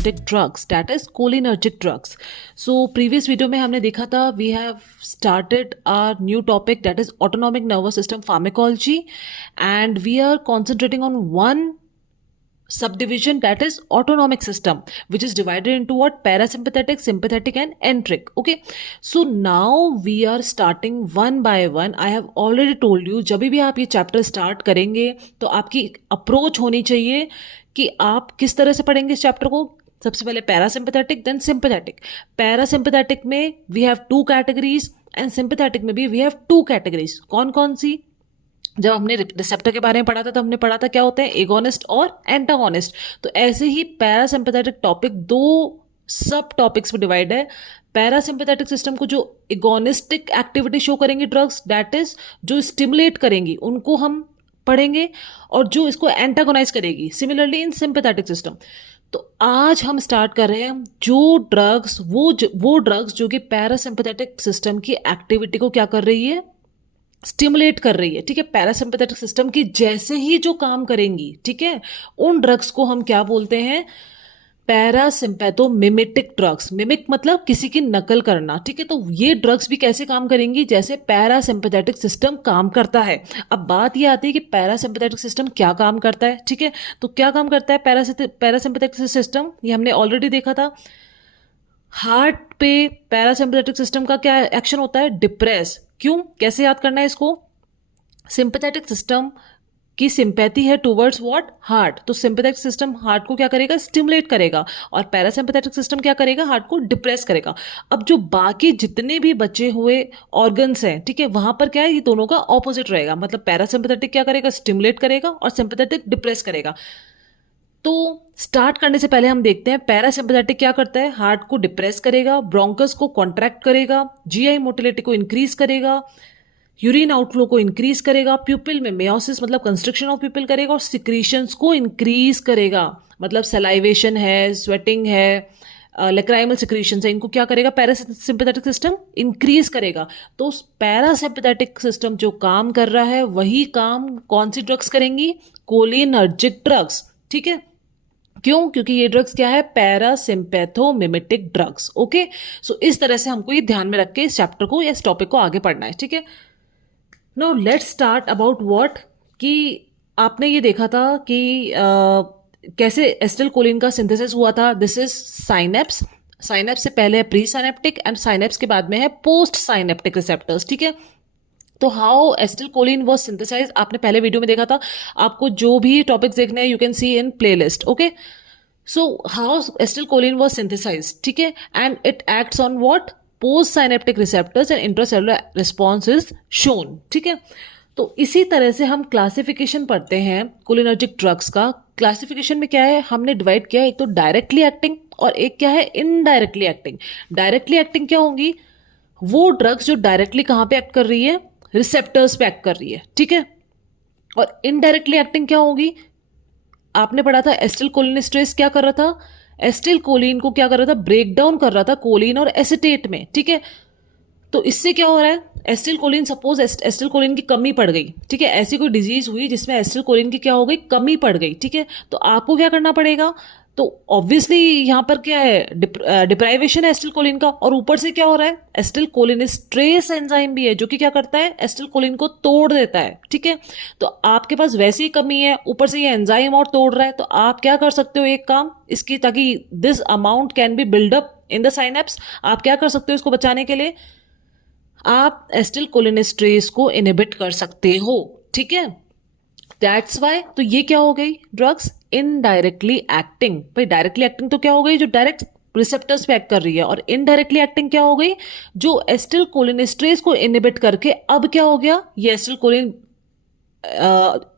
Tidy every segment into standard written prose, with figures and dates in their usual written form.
मिमिटिक drugs that is cholinergic drugs. So previous video में हमने देखा था we have started our new topic that is autonomic nervous system pharmacology and we are concentrating on one subdivision that is autonomic system, which is divided into what? Parasympathetic, sympathetic and enteric. Okay, so now we are starting one by one. I have already told you जब भी आप ये chapter start करेंगे तो आपकी approach होनी चाहिए कि आप किस तरह से पढ़ेंगे इस चैप्टर को. सबसे पहले पैरासिम्पथेटिक देन सिंपैथेटिक. पैरासिम्पथेटिक में we have two categories and sympathetic में भी वी हैव टू कैटेगरीज. कौन कौन सी? जब हमने रिसेप्टर के बारे में पढ़ा था तो हमने पढ़ा था क्या होते हैं एगोनिस्ट और एंटागोनिस्ट. तो ऐसे ही पैरासिम्पैथेटिक टॉपिक दो सब टॉपिक्स में डिवाइड है. पैरासिम्पैथेटिक सिस्टम को जो एगोनिस्टिक एक्टिविटी शो करेंगी ड्रग्स दैट इज जो स्टिमुलेट करेंगी उनको हम पढ़ेंगे और जो इसको एंटागोनाइज करेगी सिमिलरली इन सिंपैथेटिक सिस्टम. तो आज हम स्टार्ट कर रहे हैं जो ड्रग्स वो ड्रग्स जो कि पैरासिम्पैथेटिक सिस्टम की एक्टिविटी को क्या कर रही है? स्टिमुलेट कर रही है. ठीक है, पैरासिम्पैथेटिक सिस्टम की जैसे ही जो काम करेंगी, ठीक है, उन ड्रग्स को हम क्या बोलते हैं? पैरासिम्पैथोमिमेटिक ड्रग्स. मिमिक मतलब किसी की नकल करना. ठीक है, तो ये ड्रग्स भी कैसे काम करेंगी? जैसे पैरासिम्पैथेटिक सिस्टम काम करता है. अब बात ये आती है कि पैरासिम्पैथेटिक सिस्टम क्या काम करता है. ठीक है, तो क्या काम करता है पैरासिम्पैथेटिक सिस्टम? ये हमने ऑलरेडी देखा था. हार्ट पे पैरासिम्पैथेटिक सिस्टम का क्या एक्शन होता है? डिप्रेस. क्यों? कैसे याद करना है इसको? सिंपैथेटिक सिस्टम की सिंपैथी है टुवर्ड्स व्हाट? हार्ट. तो सिंपैथेटिक सिस्टम हार्ट को क्या करेगा? स्टिमुलेट करेगा. और पैरासिम्पैथेटिक सिस्टम क्या करेगा? हार्ट को डिप्रेस करेगा. अब जो बाकी जितने भी बचे हुए ऑर्गन्स हैं, ठीक है, वहां पर क्या है? ये दोनों का ऑपोजिट रहेगा. मतलब पैरासिम्पैथेटिक क्या करेगा? स्टिमुलेट करेगा और सिंपैथेटिक डिप्रेस करेगा. तो स्टार्ट करने से पहले हम देखते हैं पैरासिम्पैथेटिक क्या करता है? हार्ट को डिप्रेस करेगा, ब्रोंकस को कॉन्ट्रैक्ट करेगा, जीआई मोटिलिटी को इंक्रीज करेगा, यूरिन आउटफ्लो को इंक्रीज करेगा, प्यूपिल में मेयोसिस मतलब कंस्ट्रक्शन ऑफ प्यूपिल करेगा और सिक्रीशंस को इंक्रीज करेगा. मतलब सलाइवेशन है, स्वेटिंग है, लेक्राइमल सिक्रीशंस है, इनको क्या करेगा? पैरासिम्पैथेटिक सिस्टम इंक्रीज करेगा. तो पैरासिम्पैथेटिक सिस्टम जो काम कर रहा है वही काम कौन सी ड्रग्स करेंगी? Cholinergic drugs. ठीक है, क्यों? क्योंकि ये ड्रग्स क्या है? पैरासिम्पैथोमिमेटिक ड्रग्स. ओके, सो इस तरह से हमको ये ध्यान में रख के इस चैप्टर को या इस टॉपिक को आगे पढ़ना है. ठीक है, now let's start about what. कि आपने ये देखा था कि कैसे एसिटिलकोलिन का सिंथेसिस हुआ था. This is synapse. साइनेप्स से पहले है प्री साइनेप्टिक एंड साइनेप्स के बाद में है पोस्ट साइनेप्टिक रिसेप्टर्स. ठीक है, तो हाउ एसिटिलकोलिन वाज सिंथेसाइज्ड आपने पहले वीडियो में देखा था. आपको जो भी टॉपिक्स देखने हैं you can see in playlist. Okay, so how acetylcholine was synthesized. ठीक है, and it acts on what? Post synaptic receptors and intracellular response is shown. ठीक है, तो इसी तरह से हम क्लासिफिकेशन पढ़ते हैं कोलिनर्जिक ड्रग्स का. क्लासिफिकेशन में क्या है? हमने डिवाइड किया है एक तो डायरेक्टली एक्टिंग और एक क्या है? Indirectly acting. डायरेक्टली एक्टिंग क्या होंगी? वो ड्रग्स जो डायरेक्टली कहां पे एक्ट कर रही है? रिसेप्टर्स पे एक्ट कर रही है. ठीक है, और इनडायरेक्टली एक्टिंग क्या होगी? आपने पढ़ा था एसिटिलकोलिनेस्ट्रेस क्या कर रहा था? एसिटिलकोलिन को क्या कर रहा था? ब्रेक डाउन कर रहा था कोलिन और एसिटेट में. ठीक है, तो इससे क्या हो रहा है? एसिटिलकोलिन, सपोज एसिटिलकोलिन की कमी पड़ गई. ठीक है, ऐसी कोई डिजीज हुई जिसमें एसिटिलकोलिन की क्या हो गई? कमी पड़ गई. ठीक है, तो आपको क्या करना पड़ेगा? तो ऑब्वियसली यहां पर क्या है? डिप्राइवेशन है एसिटिलकोलिन का. और ऊपर से क्या हो रहा है? एसिटिलकोलिनेस्ट्रेस एंजाइम भी है जो कि क्या करता है? एसिटिलकोलिन को तोड़ देता है. ठीक है, तो आपके पास वैसे ही कमी है, ऊपर से ये एंजाइम और तोड़ रहा है. तो आप क्या कर सकते हो एक काम इसकी, ताकि this amount can be build up in the synapse, आप क्या कर सकते हो इसको बचाने के लिए? आप एसिटिलकोलिनेस्ट्रेस को इनहिबिट कर सकते हो. ठीक है, दैट्स वाई. तो ये क्या हो गई? Drugs indirectly acting. भाई डायरेक्टली एक्टिंग तो क्या हो गई? जो डायरेक्ट रिसेप्टर्स पे एक्ट कर रही है. और इनडायरेक्टली एक्टिंग क्या हो गई? जो एसिटिलकोलिनेस्ट्रेस को इनहिबिट करके अब क्या हो गया? ये एसिटिलकोलिन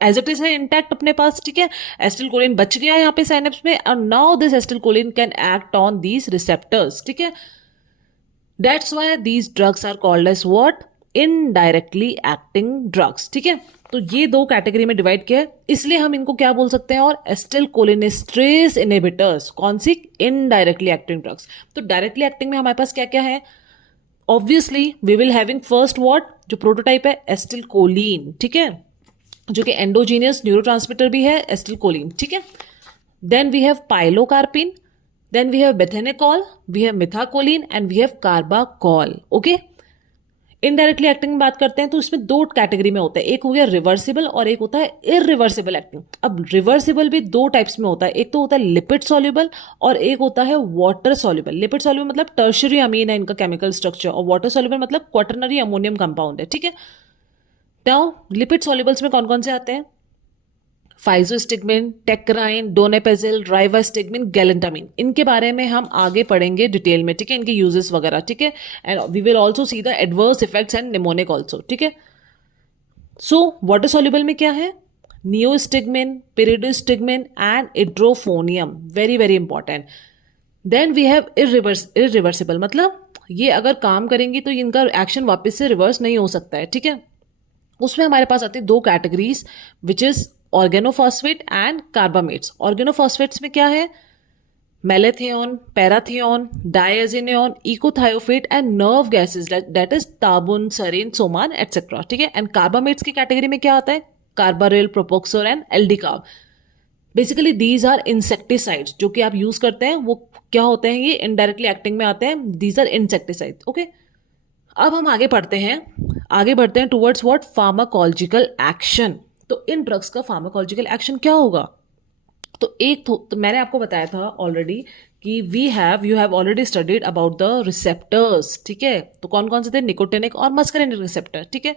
एज इट इज है इंटैक्ट अपने पास. ठीक है, एसिटिलकोलिन बच गया यहाँ पे साइनेप्स में और now this acetylcholine can act on these receptors. ठीक है, that's why these drugs are called as what? Indirectly acting drugs. ठीक है, तो ये दो कैटेगरी में डिवाइड किया है, इसलिए हम इनको क्या बोल सकते हैं? और एसिटिलकोलिनेस्ट्रेस इनहिबिटर्स. कौन सी? Indirectly acting drugs. तो डायरेक्टली एक्टिंग में हमारे पास क्या क्या है? Obviously we will having first what? जो प्रोटोटाइप है एसिटिलकोलिन. ठीक है, जो कि एंडोजीनियस न्यूरोट्रांसमीटर भी है एसिटिलकोलिन. ठीक है, then we have pilocarpine. Then we have bethanechol, we have methacholine and we have carbachol. Okay, indirectly acting में बात करते हैं तो इसमें दो कैटेगरी में होता है, एक हो गया रिवर्सिबल और एक होता है इरिवर्सिबल एक्टिंग। अब रिवर्सिबल भी दो टाइप्स में होता है, एक तो होता है लिपिड सॉल्युबल और एक होता है वाटर सॉल्युबल। लिपिड सॉल्युबल मतलब टर्शियरी अमीन है इनका केमिकल स्ट्रक्चर, और वाटर सॉल्युबल मतलब क्वाटरनरी अमोनियम कंपाउंड है। ठीक है, नाउ लिपिड सॉल्युबल्स में कौन कौन से आते हैं? फाइजोस्टिग्मिन, टेक्राइन, डोनेपेजिल, राइवास्टिग्मिन, गैलेंटामिन। इनके बारे में हम आगे पढ़ेंगे डिटेल में, ठीक है, इनके यूजेस वगैरह। ठीक है, and we will also see the adverse effects and mnemonic also. ठीक है, सो वाटर सॉल्युबल में क्या है? Neostigmine, pyridostigmine and edrophonium, very very important. Then we have irreversible, मतलब ये अगर काम करेंगी तो इनका एक्शन वापस से रिवर्स नहीं हो सकता है। ठीक है, उसमें हमारे पास आती है दो categories, which is organophosphate and carbamates. Organophosphates में क्या है? Malathion, parathion, diazinon, ecothiophate and nerve gases, that is tabun, sarin, soman etcetera. ठीक है, एंड कार्बामेट्स की कैटेगरी में क्या आता है? Carbaryl, propoxur and aldicarb. Basically these are insecticides जो कि आप यूज करते हैं, वो क्या होते हैं? ये इनडायरेक्टली एक्टिंग में आते हैं, दीज आर इंसेक्टिसाइड्स। ओके, अब हम आगे बढ़ते हैं टुवर्ड्स व्हाट? Pharmacological action. तो इन ड्रग्स का फार्माकोलॉजिकल एक्शन क्या होगा? तो एक तो मैंने आपको बताया था ऑलरेडी कि you have already studied about the receptors. ठीक है, तो कौन कौन से थे? निकोटिनिक और मस्करिनिक रिसेप्टर। ठीक है,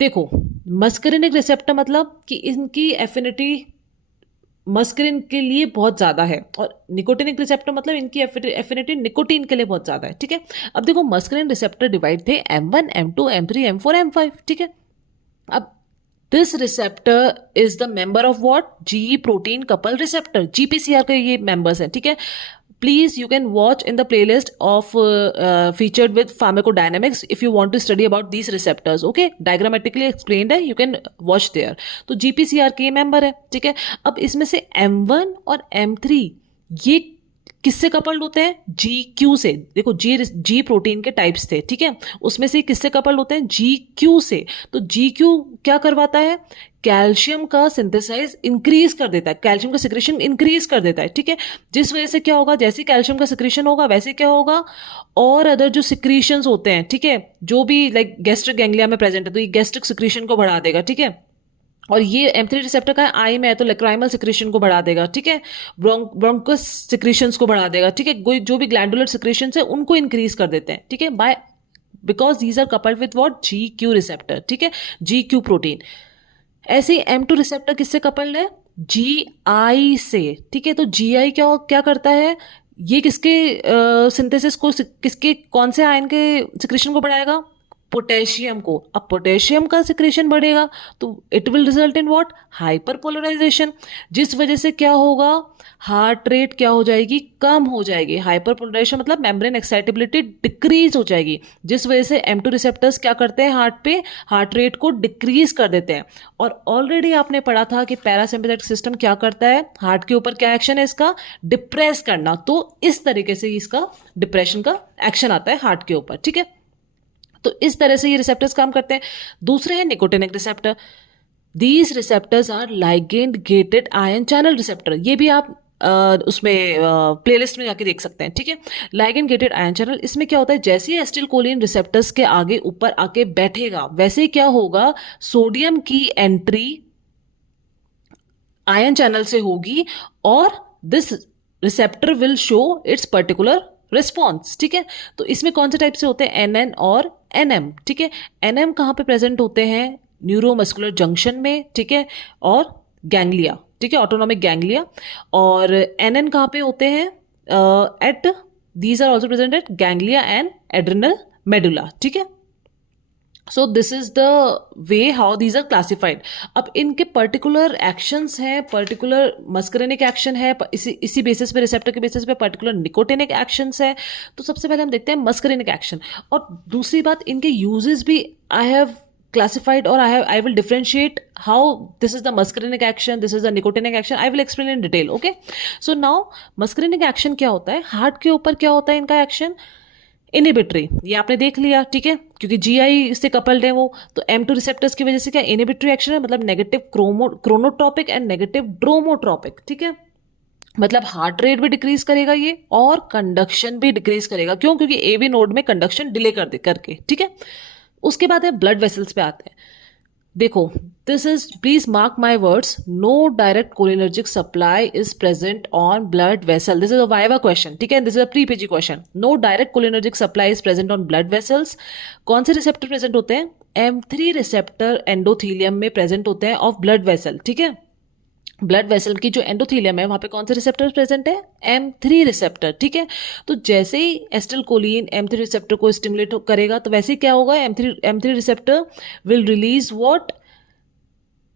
देखो मस्करिनिक रिसेप्टर मतलब कि इनकी एफिनिटी मस्करिन के लिए बहुत ज्यादा है, और निकोटिनिक रिसेप्टर मतलब इनकी एफिनिटी निकोटीन के लिए बहुत ज्यादा है। ठीक है, अब देखो मस्करिन रिसेप्टर डिवाइड थे M1, M2, M3, M4, M5। ठीक है, अब this receptor is the member of what? G protein couple receptor, GPCR के ये मेंबर्स हैं। ठीक है, please you can watch in the playlist of featured with pharmacodynamics if you want to study about these receptors. Okay, diagrammatically explained है, you can watch there. तो GPCR के member है। ठीक है, अब इसमें से M1 और M3 ये किससे कपल्ड होते हैं? GQ से। देखो जी प्रोटीन के टाइप्स थे, ठीक है, उसमें से किससे कपल्ड होते हैं? GQ से। तो GQ क्या करवाता है? कैल्शियम का सिंथेसाइज इंक्रीज कर देता है, कैल्शियम का सिक्रेशन इंक्रीज कर देता है। ठीक है, जिस वजह से क्या होगा? जैसे कैल्शियम का सिक्रेशन होगा वैसे क्या होगा? और अदर जो सिक्रीशंस होते हैं, ठीक है, जो भी लाइक गैस्ट्रिक गैंग्लिया में प्रेजेंट है तो ये गैस्ट्रिक सिक्रीशन को बढ़ा देगा। ठीक है, और ये M3 रिसेप्टर का आई में है तो लेक्राइमल सिक्रेशन को बढ़ा देगा। ठीक है, ब्रोंकस सिक्रेशंस को बढ़ा देगा। ठीक है, जो भी ग्लैंडुलर सिक्रेशंस है उनको इंक्रीज कर देते हैं। ठीक है, by because these are coupled with what? GQ receptor. ठीक है, GQ प्रोटीन। ऐसे ही M2 रिसेप्टर किससे कपल्ड है? GI से। ठीक है, तो GI क्या क्या करता है? ये किसके सिंथेसिस को, किसके कौन से आयन के सिक्रेशन को बढ़ाएगा? पोटेशियम को। अब पोटेशियम का सिक्रेशन बढ़ेगा तो it will result in what? Hyperpolarization, जिस वजह से क्या होगा? हार्ट रेट क्या हो जाएगी? कम हो जाएगी। हाइपरपोलराइजेशन मतलब मेम्ब्रेन एक्साइटेबिलिटी डिक्रीज हो जाएगी, जिस वजह से M2 रिसेप्टर्स क्या करते हैं? हार्ट पे हार्ट रेट को डिक्रीज कर देते हैं। और ऑलरेडी आपने पढ़ा था कि पैरासिम्पैथेटिक सिस्टम क्या करता है? हार्ट के ऊपर क्या एक्शन है इसका? डिप्रेस करना। तो इस तरीके से इसका डिप्रेशन का एक्शन आता है हार्ट के ऊपर। ठीक है, तो इस तरह से ये रिसेप्टर्स काम करते हैं। दूसरे हैं nicotinic receptor. These receptors are ligand gated ion channel receptor. ये भी आप उसमें प्लेलिस्ट में जाके देख सकते हैं। ठीक है, लाइगेंड गेटेड आयन चैनल, इसमें क्या होता है? जैसे ही एसिटिल कोलिन रिसेप्टर्स के आगे ऊपर आके बैठेगा वैसे ही क्या होगा? सोडियम की एंट्री आयन चैनल से होगी और this receptor will show it's particular response. ठीक है, तो इसमें कौन से टाइप से होते हैं? NN और NM। ठीक है, NM कहाँ पे प्रेजेंट होते हैं? न्यूरोमस्कुलर जंक्शन में। ठीक है, और गैंग्लिया। ठीक है, ऑटोनॉमिक गैंग्लिया। और NN कहाँ पे होते हैं? At these are also present at ganglia and adrenal medulla. ठीक है, so this is the way how these are classified. अब इनके पर्टिकुलर एक्शंस हैं, पर्टिकुलर मस्करिनिक एक्शन है, इसी बेसिस पे, रिसेप्टर के बेसिस पे पर्टिकुलर निकोटिनिक एक्शंस है। तो सबसे पहले हम देखते हैं मस्करिनिक एक्शन। और दूसरी बात, इनके यूजेस भी I have classified, or I will differentiate how this is the muscarinic action, this is the nicotinic action. I will explain in detail. Okay, so now muscarinic action क्या होता है? Heart के ऊपर क्या होता है इनका एक्शन? इनिबिटरी। ये आपने देख लिया, ठीक है, क्योंकि GI से कपल्ड है वो। तो M2 रिसेप्टर्स की वजह से क्या इनिबिटरी एक्शन है, मतलब नेगेटिव क्रोनोट्रोपिक एंड नेगेटिव ड्रोमोट्रोपिक। ठीक है, मतलब हार्ट रेट भी डिक्रीज करेगा ये और कंडक्शन भी डिक्रीज करेगा। क्यों? क्योंकि एवी नोड में कंडक्शन डिले कर दे करके, ठीक है। उसके बाद है ब्लड वेसल्स पे आते हैं। देखो, this is, please mark my words, no direct cholinergic supply is present on blood vessel. This is a viva question, ठीक है, this is a pre PG question. No direct cholinergic supply is present on blood vessels. कौन से receptor present होते हैं? M3 receptor endothelium में present होते हैं of blood vessel, ठीक है। ब्लड वेसल की जो एंडोथीलियम है वहां पे कौन से रिसेप्टर प्रेजेंट है? M3 रिसेप्टर, ठीक है। तो जैसे ही एस्टिलकोलिन M3 रिसेप्टर को स्टिमुलेट करेगा तो वैसे ही क्या होगा? M3 receptor will release what?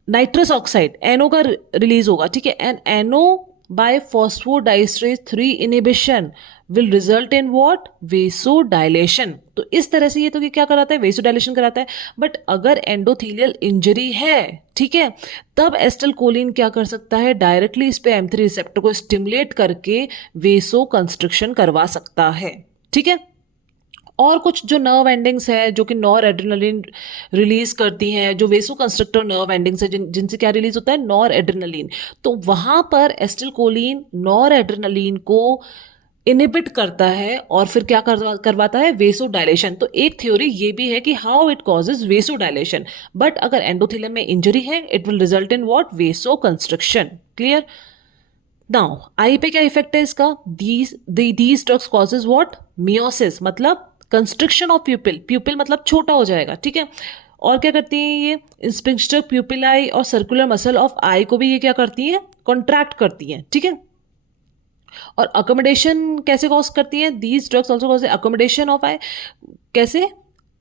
Nitrous oxide, NO का रिलीज होगा, ठीक है। And NO by phosphodiesterase 3 inhibition will result in what? Vasodilation. तो इस तरह से ये तो क्या कराता है? वेसोडाइलेशन कराता है। बट अगर एंडोथीलियल इंजरी है, ठीक है, तब एस्टिलकोलिन क्या कर सकता है? डायरेक्टली इस पे M3 रिसेप्टर को स्टिमुलेट करके वेसो कंस्ट्रक्शन करवा सकता है, ठीक है। और कुछ जो नर्व एंडिंग्स है जो कि नॉर एड्रेनलिन रिलीज करती हैं, जो वेसो कंस्ट्रक्टर नर्व एंडिंग्स है जिनसे क्या रिलीज होता है? Nor adrenaline. तो वहां पर एस्टिलकोलिन नॉर एड्रेनलिन को इनिबिट करता है और फिर क्या करवाता है? वेसो डायलेशन। तो एक थ्योरी ये भी है कि how it causes वेसो dilation. But अगर एंडोथेलियम में इंजरी है it will result in what? वेसो construction. Clear? Now I पे क्या इफेक्ट है इसका? These drugs causes what? Meiosis, मतलब कंस्ट्रक्शन ऑफ प्यूपिल। प्यूपिल मतलब छोटा हो जाएगा, ठीक है। और क्या करती हैं ये? स्पिंक्टर प्यूपिलाई और सर्कुलर मसल ऑफ आई को भी ये क्या करती हैं? कॉन्ट्रैक्ट करती हैं, ठीक है। और अकोमोडेशन कैसे कॉज करती हैं? These drugs also cause accommodation of eye. कैसे?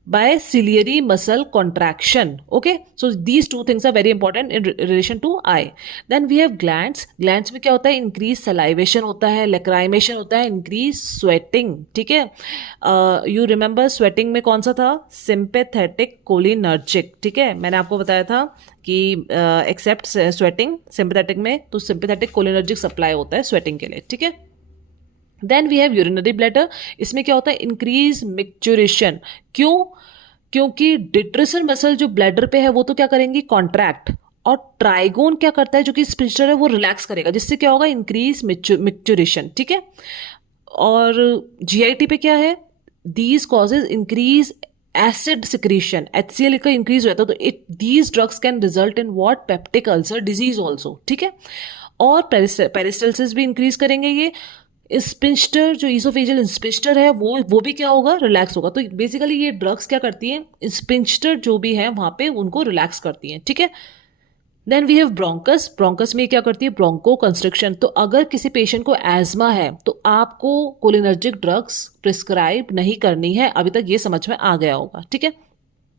by ciliary muscle contraction. Okay, so these two things are very important in relation to eye. Then we have glands. Glands में क्या होता है? increase salivation होता है, lacrimation होता है, increase sweating, ठीक है। You remember sweating में कौन सा था? sympathetic cholinergic, ठीक है। मैंने आपको बताया था कि except sweating sympathetic में, तो sympathetic cholinergic supply होता है sweating के लिए, ठीक है। Then we have urinary bladder. इसमें क्या होता है? Increase micturition. क्यों? क्योंकि डिट्रेसर मसल जो ब्लैडर पे है वो तो क्या करेंगी? कॉन्ट्रैक्ट। और ट्राइगोन क्या करता है? जो कि स्पिंस्टर है वो रिलैक्स करेगा, जिससे क्या होगा? इंक्रीज मिक्चुरेशन, ठीक है। और GIT पे क्या है? These causes increase acid secretion, HCl का इंक्रीज हो जाता है। तो it these drugs can result in what? Peptic ulcer disease also, ठीक है। और पेरिस्टल्सिस भी इंक्रीज करेंगे ये। स्पिंस्टर जो ईसोफेजियल स्पिंस्टर है वो भी क्या होगा? रिलैक्स होगा। तो बेसिकली ये ड्रग्स क्या करती हैं? स्पिंस्टर जो भी है वहां पे उनको रिलैक्स करती हैं, ठीक है। Then we have bronchus. Bronchus में क्या करती है? Bronchoconstriction. तो अगर किसी पेशेंट को एज्मा है तो आपको कोलिनर्जिक ड्रग्स प्रिस्क्राइब नहीं करनी है। अभी तक ये समझ में आ गया होगा, ठीक है।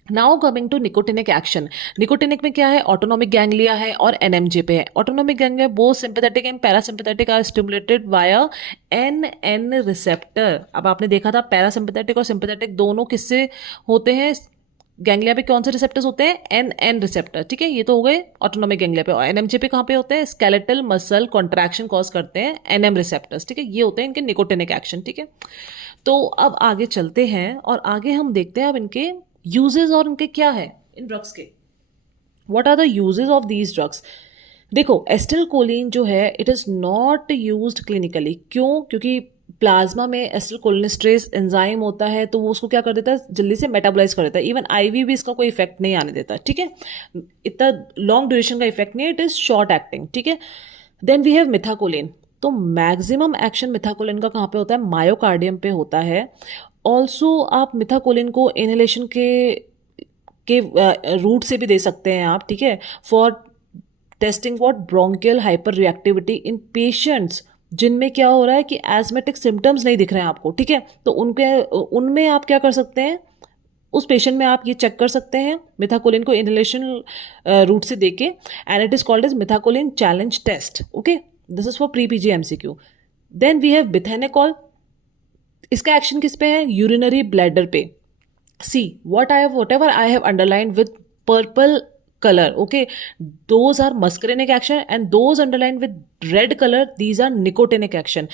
Now coming to nicotinic action. Nicotinic में क्या है? ऑटोनॉमिक गैंग्लिया है और NMJ पे है। Autonomic ganglia both sympathetic and parasympathetic are stimulated via NN receptor. अब आपने देखा था पैरासिम्पैथेटिक और सिंपैथेटिक दोनों किससे होते हैं? गैंग्लिया पे कौन से रिसेप्टर्स होते हैं? NN रिसेप्टर, ठीक है। ये तो हो गए ऑटोनॉमिक गैंग्लिया पे। और NMJ पे कहाँ पे होते हैं? स्केलेटल मसल कॉन्ट्रैक्शन कॉज करते हैं NM रिसेप्टर्स, ठीक है। ये होते हैं इनके निकोटिनिक एक्शन, ठीक है। तो अब आगे चलते हैं और आगे हम देखते हैं अब इनके यूजेस और उनके क्या है इन ड्रग्स के। What are the uses of these drugs? देखो, एस्टिलकोलिन जो है it is not used clinically. क्यों? क्योंकि प्लाज्मा में एसिटिलकोलिनेस्ट्रेज एंजाइम होता है तो वो उसको क्या कर देता है? जल्दी से मेटाबोलाइज कर देता है। इवन IV भी इसका कोई इफेक्ट नहीं आने देता, ठीक है। इतना लॉन्ग ड्यूरेशन का इफेक्ट नहीं है, इट इज शॉर्ट एक्टिंग, ठीक है। Then we have methacholine. तो मैक्सिमम एक्शन मिथाकोलिन का कहाँ पे होता है? मायोकार्डियम पे होता है। ऑल्सो आप मिथाकोलिन को इनहेलेशन के रूट से भी दे सकते हैं आप, ठीक है, for testing what? Bronchial hyper reactivity in patients जिनमें क्या हो रहा है कि एजमेटिक सिम्टम्स नहीं दिख रहे हैं आपको, ठीक है। तो उनमें आप क्या कर सकते हैं? उस पेशेंट में आप ये चेक कर सकते हैं मिथाकोलिन को इनहेलेशन रूट से देके। And it is called as methacholine challenge test. Okay, this is for pre PG MCQ। Then we have bethanechol. इसका एक्शन किस पे है? यूरिनरी ब्लैडर पे। See whatever I have underline with purple color, okay, those are muscarinic action and those underlined with red color, these are nicotinic action।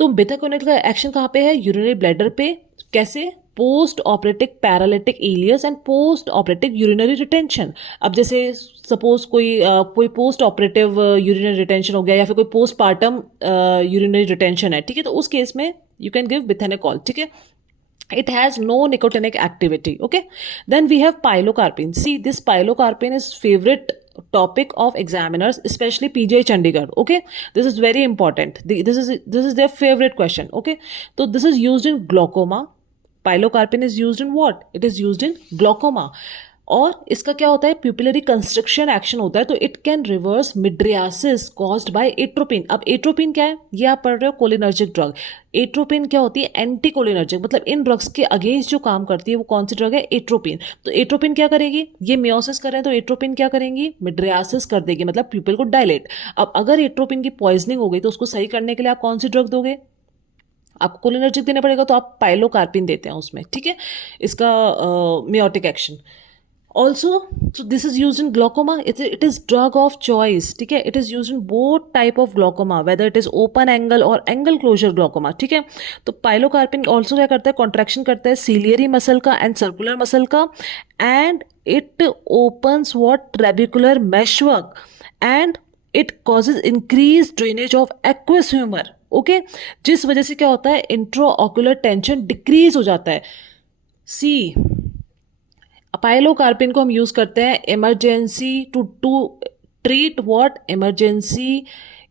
तो बिथाकोलिन का action कहाँ पे है? यूरिनरी ब्लैडर पे। कैसे? Post operative paralytic ileus and post operative urinary retention. अब जैसे suppose कोई पोस्ट ऑपरेटिव यूरिनरी रिटेंशन हो गया या फिर कोई पोस्ट पार्टम यूरिनरी रिटेंशन है, ठीक है, तो उस केस में यू कैन गिव बिथेनेकॉल, ठीक है. It has no nicotinic activity. Okay. Then we have pilocarpine. See, this pilocarpine is favorite topic of examiners, especially PGI Chandigarh. Okay. This is very important. This is their favorite question. Okay. So this is used in glaucoma. Pilocarpine is used in what? It is used in glaucoma. और इसका क्या होता है, pupillary construction action होता है, तो it can reverse mydriasis caused by atropine. अब atropine क्या है, ये आप पढ़ रहे हो कोलिनर्जिक ड्रग. एट्रोपिन क्या होती है, एंटी कोलिनर्जिक, मतलब इन ड्रग्स के अगेंस्ट जो काम करती है वो कौन सी ड्रग है, एट्रोपिन. तो एट्रोपिन क्या करेगी, ये मियोसिस कर रहे हैं तो एट्रोपिन क्या करेंगी, मिड्रियासिस कर देगी, मतलब प्यूपिल को डायलेट. अब अगर एट्रोपिन की पॉइजनिंग हो गई तो उसको सही करने के लिए आप कौन सी ड्रग दोगे, आपको कोलिनर्जिक देना पड़ेगा, तो आप पाइलोकार्पिन देते हैं उसमें, ठीक है, इसका meiotic action. Also, so this is used in glaucoma. It is drug of choice. ठीक है, it is used in both type of glaucoma, whether it is open angle or angle closure glaucoma. ठीक है, तो pilocarpine also क्या करता है, contraction करता है सीलियरी मसल का एंड सर्कुलर मसल का, and it opens what trabecular meshwork and it causes increase drainage of aqueous humour. Okay, जिस वजह से क्या होता है, इंट्राऑक्यूलर टेंशन डिक्रीज हो जाता है. सी, पाइलोकार्पिन को हम यूज करते हैं emergency to treat what, emergency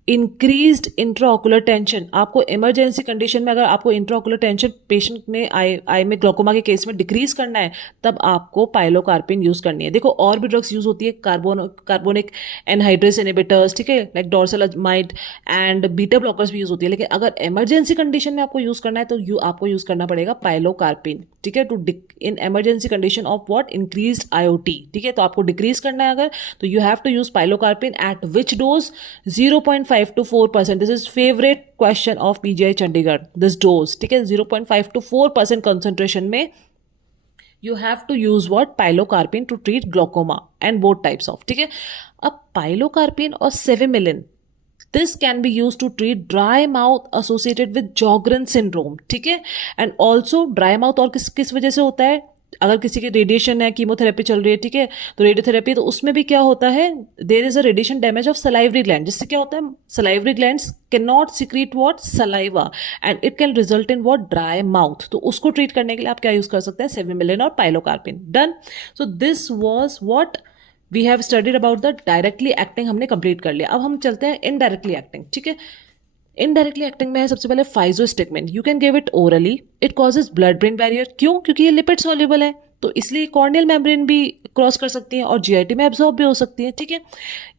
increased intraocular tension. आपको इमरजेंसी कंडीशन में अगर आपको इंट्राऑक्यूलर टेंशन पेशेंट में आई में ग्लोकोमा के केस में डिक्रीज करना है, तब आपको पाइलोकार्पिन यूज करनी है. देखो और भी ड्रग्स यूज होती है, कार्बोनिक एनहाइड्रेस इनहिबिटर्स, ठीक है, लाइक डोर्सेलामाइड एंड बीटा ब्लॉकर्स भी यूज होती है, लेकिन अगर इमरजेंसी कंडीशन में आपको यूज करना है तो आपको यूज करना पड़ेगा पाइलोकार्पिन, ठीक है, to in emergency condition of what, increased IOT. ठीक है, तो आपको डिक्रीज करना है अगर, तो you have to use pilocarpine at which dose, 0.5 to 4%. This is favorite question of PGI Chandigarh. This dose, ठीक है, 0.5 to 4% concentration में you have to use what, pilocarpine to treat glaucoma and both types of. ठीक है, अब pilocarpine और cevimeline, this can be used to treat dry mouth associated with Sjogren syndrome. ठीक है, and also dry mouth और किस वजह से होता है, अगर किसी की रेडिएशन है, कीमोथेरेपी चल रही है, ठीक है, तो रेडियोथेरेपी, तो उसमें भी क्या होता है, there is a radiation damage of salivary gland, जिससे क्या होता है, salivary glands can not secrete what, saliva, and it can result in what, dry mouth. तो उसको ट्रीट करने के लिए आप क्या यूज कर सकते हैं, सेविमिलिन और pilocarpine. Done. So this was what we have studied about the directly acting, हमने कंप्लीट कर लिया. अब हम चलते हैं इनडायरेक्टली एक्टिंग. ठीक है, इनडायरेक्टली एक्टिंग में है सबसे पहले physostigmine. You can give it orally. It causes blood brain barrier. क्यों, क्योंकि ये लिपिड सॉल्युबल है, तो इसलिए कॉर्नियल मेम्ब्रेन भी क्रॉस कर सकती है और जीआईटी में एब्जॉर्ब भी हो सकती है. ठीक है,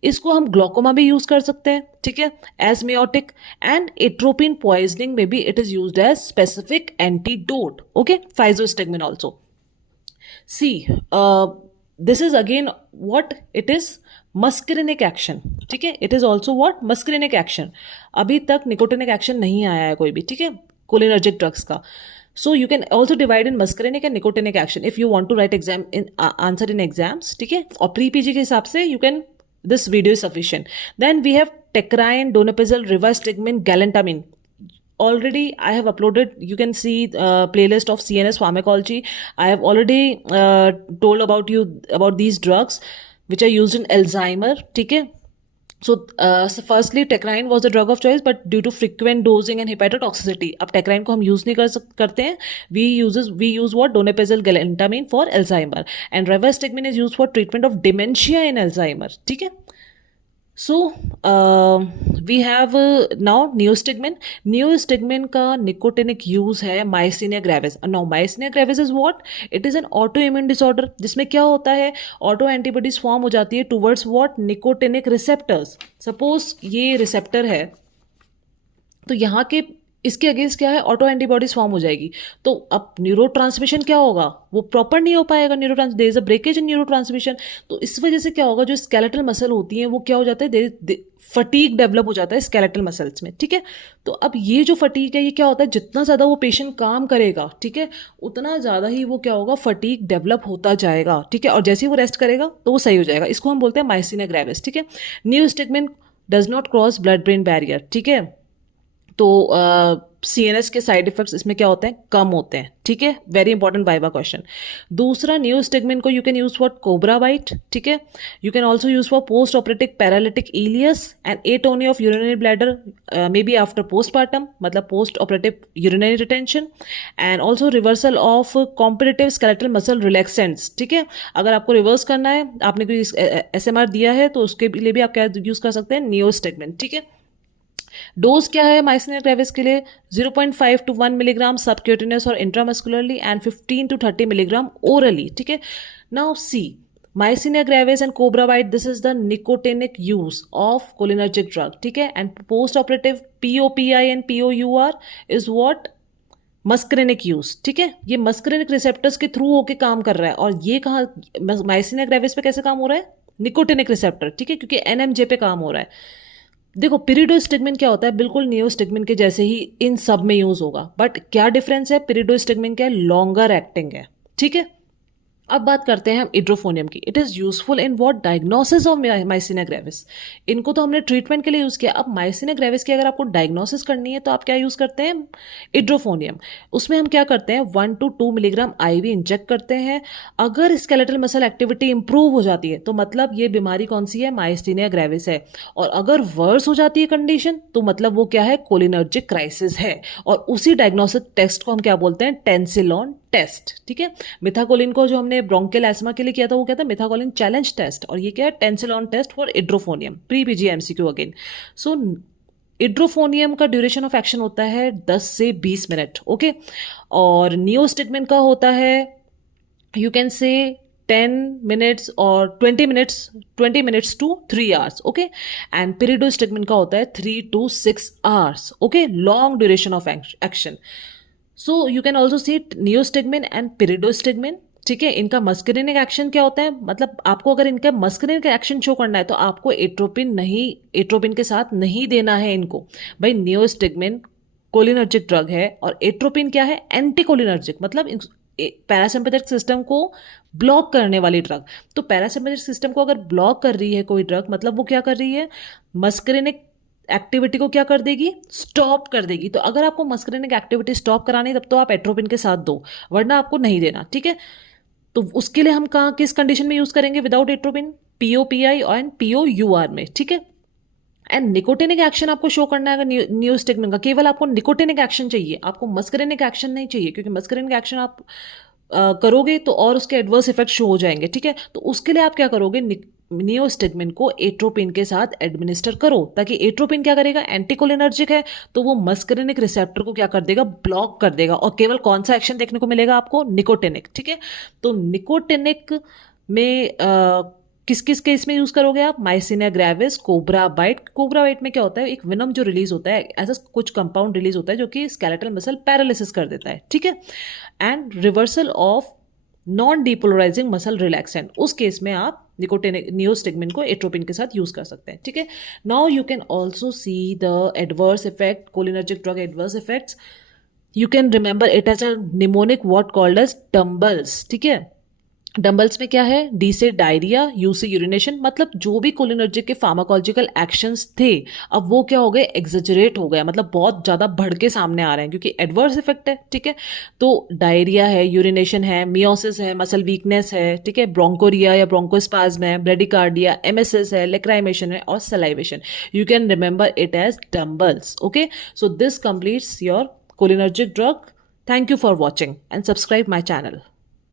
इसको हम ग्लोकोमा भी यूज कर सकते हैं, ठीक है, as miotic, and atropine poisoning में भी it is used as specific antidote. Okay, physostigmine also. See, this is again what, it is muscarinic action. ठीक है, it is also what, muscarinic action. अभी तक निकोटिनिक एक्शन नहीं आया है कोई भी, ठीक है, कोलिनर्जिक ड्रग्स का. So you can also divide in muscarinic and nicotinic action if you want to write exam in answer in exams. ठीक है, और प्री पीजी के हिसाब से you can, this video is sufficient. Then we have tecrine, donepezil, rivastigmine, galantamine. Already I have uploaded, you can see playlist of CNS pharmacology. I have already told about these drugs which are used in Alzheimer. ठीक है, so firstly tecrine was the drug of choice, but due to frequent dosing and hepatotoxicity, अब tecrine को हम use नहीं करते हैं. we use what, donepezil, galantamine for Alzheimer, and rivastigmine is used for treatment of dementia in Alzheimer. ठीक है, so we have now neostigmine. Neostigmine का nicotinic use है myasthenia gravis. Now myasthenia gravis is what? It is an autoimmune disorder जिसमें क्या होता है, auto antibodies form हो जाती है towards what, nicotinic receptors. Suppose ये रिसेप्टर है, तो यहाँ के इसके अगेंस्ट क्या है, ऑटो एंटीबॉडीज फॉर्म हो जाएगी, तो अब न्यूरो ट्रांसमिशन क्या होगा, वो प्रॉपर नहीं हो पाएगा. There is a breakage in neurotransmission. तो इस वजह से क्या होगा, जो स्केलेटल मसल होती है वो क्या हो जाता है, फटीग डेवलप हो जाता है स्केलेटल मसल्स में. ठीक है, तो अब ये जो फटीग है, ये क्या होता है, जितना ज़्यादा वो पेशेंट काम करेगा, ठीक है, उतना ज़्यादा ही वो क्या होगा, फटीग डेवलप होता जाएगा. ठीक है, और जैसे ही वो रेस्ट करेगा तो वो सही हो जाएगा. इसको हम बोलते हैं माइसीनिया ग्रेविस. ठीक है, neostigmine does not cross blood brain barrier. ठीक है, तो CNS के साइड इफेक्ट्स इसमें क्या होते हैं, कम होते हैं, ठीक है। Very important viva question. दूसरा, नियोस्टिगमिन को you can use for cobra bite, ठीक है। You can also use for post operative paralytic ileus and atonia of urinary bladder may be after postpartum, मतलब post operative urinary retention, and also reversal of competitive skeletal muscle relaxants, ठीक है। अगर आपको reverse करना है, आपने कोई SMR दिया है तो उसके लिए भी आप क्या यूज कर सकते हैं, नियोस्टिगमिन, ठीक है। डोज क्या है माइसिनिया ग्रेविस के लिए, 0.5 to 1 मिलीग्राम सबक्यूटेनियस और intramuscularly and 15 to 30 milligram orally, ठीक है। Now see, Myasthenia gravis and cobra bite, this is the nicotinic use of cholinergic drug, ठीक है। and post operative POPI and POUR is what, muscarinic use, ठीक है। ये muscarinic receptors के through होके काम कर रहा है, और ये कहाँ, माइसिनिया ग्रेविस पे कैसे काम हो रहा है, निकोटिनिक रिसेप्टर, ठीक है, क्योंकि NMJ पे काम हो रहा है। देखो, पिरिडोस्टिगमिन क्या होता है, बिल्कुल नियोस्टिगमिन के जैसे ही इन सब में यूज होगा, बट क्या डिफरेंस है, पिरिडोस्टिगमिन क्या है, लॉन्गर एक्टिंग है, ठीक है। अब बात करते हैं हम इड्रोफोनियम की। It is useful in what, diagnosis of myasthenia gravis. इनको तो हमने ट्रीटमेंट के लिए यूज़ किया। अब माइसिनिया ग्रेविस की अगर आपको डायग्नोसिस करनी है तो आप क्या यूज़ करते हैं, इड्रोफोनियम। उसमें हम क्या करते हैं, 1 to 2 मिलीग्राम IV इंजेक्ट करते हैं। अगर स्केलेटल मसल एक्टिविटी इंप्रूव हो जाती है तो मतलब ये बीमारी कौन सी है, माइसिनिया ग्रेविस है। और अगर वर्स हो जाती है कंडीशन तो मतलब वो क्या है, कोलिनर्जिक क्राइसिस है। और उसी डायग्नोस्टिक टेस्ट को हम क्या बोलते हैं, टेंसिलॉन टेस्ट, ठीक है। मिथाकोलिन को जो हमने ब्रोंकियल एस्मा के लिए किया था वो क्या था, मिथाकोलिन चैलेंज टेस्ट, और ये क्या है, Tensilon test for edrophonium, pre PG MCQ again. So edrophonium का ड्यूरेशन ऑफ एक्शन होता है 10 से 20 मिनट, ओके। और नियोस्टिगमिन का होता है, यू कैन से 10 मिनट्स और 20 minutes to 3 hours, okay. And pyridostigmine का होता है 3 to 6 hours, okay, long duration of action. So you can also see neostigmine and pyridostigmine, ठीक है। इनका मस्करिनिक एक्शन क्या होता है, मतलब आपको अगर इनका मस्करिनिक एक्शन शो करना है तो आपको एट्रोपिन के साथ नहीं देना है इनको। भाई, नियोस्टिगमिन कोलिनर्जिक ड्रग है और एट्रोपिन क्या है, एंटीकोलिनर्जिक, मतलब पैरासिम्पैथेटिक सिस्टम को ब्लॉक करने वाली ड्रग। तो पैरासिम्पैथेटिक सिस्टम को अगर ब्लॉक कर रही है कोई ड्रग, मतलब वो क्या कर रही है, मस्करिनिक एक्टिविटी को क्या कर देगी, स्टॉप कर देगी। तो अगर आपको मस्करिनिक एक्टिविटी स्टॉप करानी है तब तो आप एट्रोपिन के साथ दो, वरना आपको नहीं देना, ठीक है। तो उसके लिए हम कहाँ, किस कंडीशन में यूज करेंगे without atropine, POPI and POUR में, ठीक है। एंड निकोटिनिक एक्शन आपको शो करना है अगर नियोस्टिगमिन का, केवल आपको निकोटिनिक एक्शन चाहिए, आपको मस्करिनिक एक्शन नहीं चाहिए, क्योंकि मस्करिनिक एक्शन आप करोगे तो और उसके एडवर्स इफेक्ट शो हो जाएंगे, ठीक है। तो उसके लिए आप क्या करोगे, नियोस्टिगमिन को एट्रोपिन के साथ एडमिनिस्टर करो, ताकि एट्रोपिन क्या करेगा, एंटीकोलिनर्जिक है तो वो मस्करिनिक रिसेप्टर को क्या कर देगा, ब्लॉक कर देगा। और केवल कौन सा एक्शन देखने को मिलेगा आपको, निकोटिनिक, ठीक है। तो निकोटिनिक में किस किस केस में यूज करोगे आप, myasthenia gravis, cobra bite. Cobra bite में क्या होता है, एक विनम जो रिलीज होता है, ऐसा कुछ कंपाउंड रिलीज होता है जो कि स्केलेटल मसल पैरालिसिस कर देता है, ठीक है। And reversal of non depolarising muscle relaxant, उस केस में आप नियोस्टिगमिन को एट्रोपिन के साथ यूज कर सकते हैं, ठीक है। Now you can also see the adverse effect, cholinergic drug adverse effects. You can remember it as a mnemonic what called as dumbbells, ठीक है। डम्बल्स में क्या है, D से डायरिया, U से यूरिनेशन, मतलब जो भी कोलिनर्जिक के फार्माकोलॉजिकल एक्शंस थे अब वो क्या हो गए, एग्जेजरेट हो गया, मतलब बहुत ज़्यादा बढ़ के सामने आ रहे हैं क्योंकि एडवर्स इफेक्ट है, ठीक है। तो डायरिया है, यूरिनेशन है, मियोसिस है, मसल वीकनेस है, ठीक है, ब्रोंकोरिया या ब्रोंकोस्पाज्म है, ब्रेडिकार्डिया, MSS है, लेक्राइमेशन है और salivation. You can remember it as dumbbells, okay. So this completes your cholinergic drug. Thank you for watching and subscribe my channel.